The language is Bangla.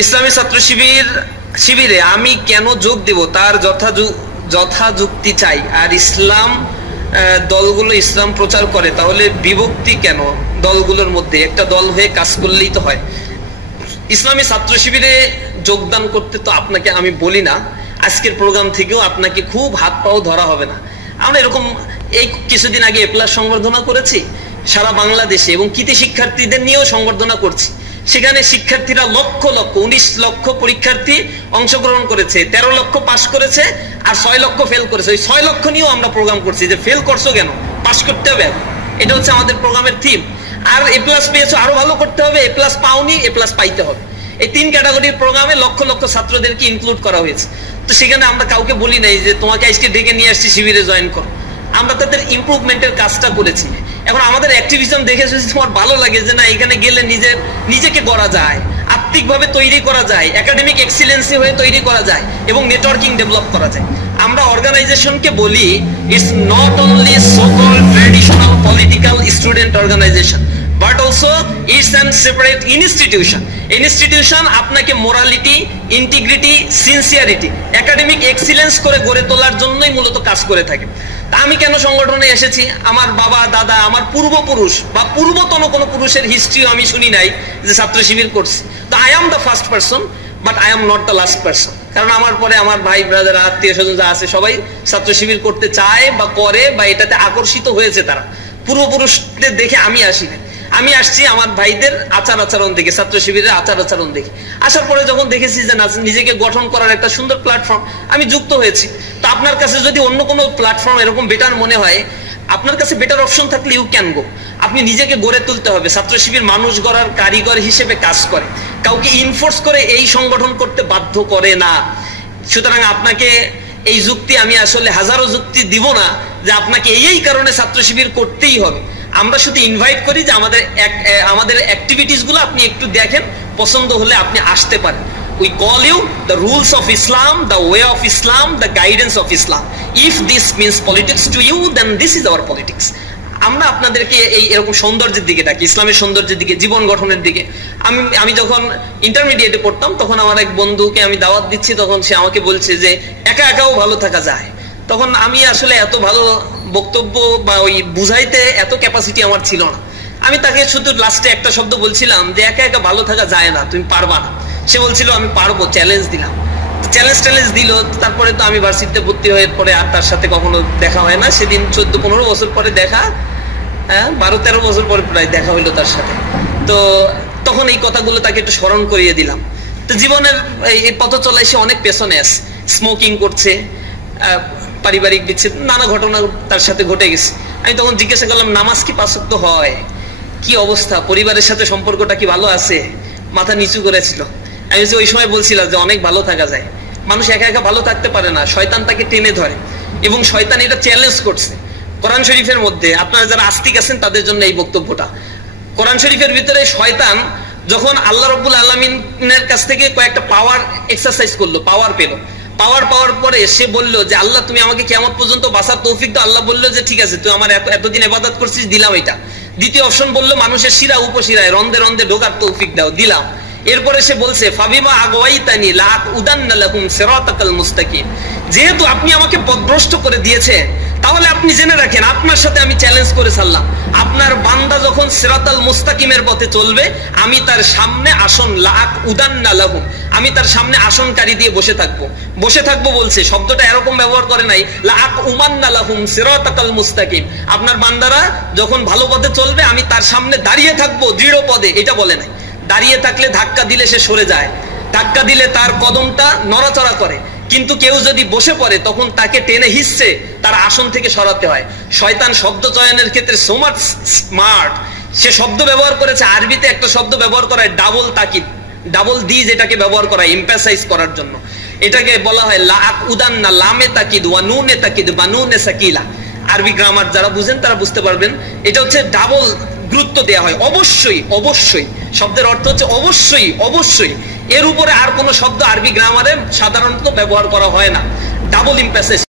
ইসলামী ছাত্র শিবিরে আমি কেন যোগ দেব তার যথাযুক্তি চাই। আর ইসলাম দলগুলো ইসলাম প্রচার করে, তাহলে বিভক্তি কেন দলগুলোর মধ্যে? একটা দল হয়ে কাজ করলেই তো হয়। ইসলামী ছাত্র শিবিরে যোগদান করতে তো আপনাকে আমি বলি না, আজকের প্রোগ্রাম থেকেও আপনাকে খুব হাত পাও ধরা হবে না। আমরা এরকম এই কিছুদিন আগে এপ্লাস সংবর্ধনা করেছি সারা বাংলাদেশে, এবং কৃতি শিক্ষার্থীদের নিয়েও সংবর্ধনা করছি। সেখানে শিক্ষার্থীরা লক্ষ লক্ষ 19 লক্ষ পরীক্ষার্থী অংশগ্রহণ করেছে, 13 লক্ষ পাশ করেছে আর 6 লক্ষ ফেল করেছে। ওই 6 লক্ষ নিয়েও আমরা প্রোগ্রাম করছি যে ফেল করছো কেন, পাশ করতে হবে। এটা হচ্ছে আমাদের প্রোগ্রামের থিম। আর এ প্লাস পেয়েছো, আরো ভালো করতে হবে। এ প্লাস পাওনি, এ প্লাস পাইতে হবে। এই 3 ক্যাটাগরির প্রোগ্রামে লক্ষ লক্ষ ছাত্রদেরকে ইনক্লুড করা হয়েছে। তো সেখানে আমরা কাউকে বলি নাই যে তোমাকে আজকে ডেকে নিয়ে আসছি শিবিরে জয়েন করো। আমরা তাদের ইমপ্রুভমেন্টের কাজটা করেছি। এখন আমাদের অ্যাক্টিভিজম দেখে যদি তোমার ভালো লাগে যে না এখানে গেলে নিজেকে গড়া যায়, আত্মিকভাবে তৈরি করা যায়, একাডেমিক এক্সিলেন্সি হয়ে তৈরি করা যায় এবং নেটওয়ার্কিং ডেভেলপ করা যায়। আমরা অর্গানাইজেশনকে বলি it's not only so called traditional political student organization, but also it's an separate institution. Institution আপনাকে morality, integrity, sincerity, academic excellence করে গড়ে তোলার জন্যই মূলত কাজ করে থাকে। তা আমি কেন সংগঠনে এসেছি? আমার বাবা দাদা, আমার পূর্বপুরুষ বা পূর্বতন কোনো পুরুষের হিস্ট্রিও আমি শুনি নাই যে ছাত্র শিবির করছি। তো I am the first person, but I am not the last person. কারণ আমার পরে আমার ভাই ব্রাদার, আত্মীয় স্বজন যা আছে সবাই ছাত্র শিবির করতে চায় বা করে বা এটাতে আকর্ষিত হয়েছে। তারা পূর্বপুরুষদের দেখে আমি আসি না, আমি আসছি আমার ভাইদের আচার আচরণ দেখে, ছাত্র শিবিরের আচার আচরণ দেখে। আসার পরে যখন দেখেছি যে নিজেকে গঠন করার একটা সুন্দর প্ল্যাটফর্ম, আমি যুক্ত হয়েছি। তো আপনার কাছে যদি অন্য কোনো প্ল্যাটফর্ম এরকম বেটার মনে হয়, আপনার কাছে বেটার অপশন থাকলে ইউ ক্যান গো। আপনি নিজেকে গড়ে তুলতে হবে। ছাত্র শিবির মানুষ গড়ার কারিগর হিসেবে কাজ করে, কাউকে ইনফোর্স করে এই সংগঠন করতে বাধ্য করে না। সুতরাং আপনাকে এই যুক্তি আমি আসলে হাজারো যুক্তি দিব না যে আপনাকে এই কারণে ছাত্র শিবির করতেই হবে। আমরা শুধু ইনভাইট করি যে আমাদের অ্যাক্টিভিটিস গুলো আপনি একটু দেখেন, পছন্দ হলে আপনি আসতে পারেন। We call you the rules of Islam, the way of Islam, the guidance of Islam. If this means politics to you, then this is our politics. আমরা আপনাদেরকে এই এরকম সৌন্দর্যের দিকে ডাকি, ইসলামের সৌন্দর্যের দিকে, জীবন গঠনের দিকে। আমি যখন ইন্টারমিডিয়েটে পড়তাম তখন আমার এক বন্ধুকে আমি দাওয়াত দিচ্ছি, তখন সে আমাকে বলছে যে একা একাও ভালো থাকা যায়। তখন আমি আসলে এত ভালো বক্তব্য বা ওই বুঝাইতে এত ক্যাপাসিটি আমার ছিল না। আমি তাকে শুধু লাস্টে একটা শব্দ বলছিলাম যে একা একা ভালো থাকা যায় না, তুমি পারবা না। সে বলছিল আমি পারবো, চ্যালেঞ্জ দিলাম। চ্যালেঞ্জ দিল। তারপরে তো আমি ভার্সিটিতে ভর্তি হয়ে পরে আর তার সাথে কখনো দেখা হয় না। সেদিন 14-15 বছর পরে দেখা, 12-13 বছর পরে প্রায় দেখা হইলো তার সাথে। তো তখন এই কথাগুলো তাকে একটু স্মরণ করিয়ে দিলাম। তো জীবনের এই পথ চলায় সে অনেক পেছনে আছে, স্মোকিং করছে, পারিবারিক বিচ্ছেদ, নানা ঘটনা তার সাথে ঘটে গেছে। আমি তখন জিজ্ঞাসা করলাম নামাজ কি 5 ওয়াক্ত হয়, কি অবস্থা, পরিবারের সাথে সম্পর্কটা কি ভালো আছে? মাথা নিচু করেছিল। আমি ওই সময় বলছিলাম যে অনেক ভালো থাকা যায়, মানুষ একা একা ভালো থাকতে পারে না, শয়তান তাকে টেনে ধরে এবং শয়তান এটা চ্যালেঞ্জ করছে কোরআন শরীফের মধ্যে। আপনারা যারা আস্তিক আছেন তাদের জন্য এই বক্তব্যটা। কোরআন শরীফের ভিতরে শয়তান যখন আল্লাহ রাব্বুল আলামিনের কাছ থেকে কয়েকটা পাওয়ার এক্সারসাইজ করলো, পাওয়ার পেল, পাওয়ার পাওয়ার পরে সে বলল যে আল্লাহ তুমি আমাকে কিয়ামত পর্যন্ত বাঁচার তৌফিক দাও। আল্লাহ বললো যে ঠিক আছে, তুই আমার এতদিন ইবাদত করছিস, দিলাম এটা। দ্বিতীয় অপশন বললো মানুষের শিরা উপশিরায় রন্ধে রন্ধে ঢোকার তৌফিক দাও, দিলাম। এরপরে সে বলছে ফাবিমা আগওয়াইতানি লাআকুদান্না লাহুম সিরাতাকাল মুস্তাকিম, যেহেতু আপনি আমাকে পথভ্রষ্ট করে দিয়েছে তাহলে আপনি জেনে রাখেন আপনার সাথে আমি চ্যালেঞ্জ করে ছাড়লাম। আপনার বান্দা যখন সিরাতাল মুস্তাকিমের পথে চলবে, আমি তার সামনে আসন লাআকুদান্না লাহুম, আমি তার সামনে আসনকারী দিয়ে বসে থাকবো বলছে। শব্দটা এরকম ব্যবহার করে নাই লাআকুমান্না লাহুম সিরাতাকাল মুস্তাকিম, আপনার বান্দারা যখন ভালো পথে চলবে আমি তার সামনে দাঁড়িয়ে থাকবো দৃঢ় পদে, এটা বলে নাই। দাঁড়িয়ে থাকলে ধাক্কা দিলে সে সরে যায়, ধাক্কা দিলে তার কদমটা নড়াচড়া করে, কিন্তু কেউ যদি বসে পড়ে তখন তাকে টেনে হিসছে তার আসন থেকে সরাতে হয়। শয়তান শব্দ চয়নের ক্ষেত্রে সো মাচ স্মার্ট, সে শব্দ ব্যবহার করেছে। আরবিতে একটা শব্দ ব্যবহার করা হয় ডাবল তাকিদ, ডাবল দি, যেটাকে ব্যবহার করা হয় এমফাসাইজ করার জন্য। এটাকে বলা হয় লাআকুদান্না, লামে তাকিদ ওয়া নুনে তাকিদ বা নুনে সাকিলা। আরবি গ্রামার যারা বুঝেন তারা বুঝতে পারবেন, এটা হচ্ছে ডাবল গুরুত্ব দেওয়া হয়। অবশ্যই অবশ্যই শব্দের অর্থ হচ্ছে অবশ্যই অবশ্যই, এর উপরে আর কোনো শব্দ আরবি গ্রামারে সাধারণত ব্যবহার করা হয় না। Double emphasis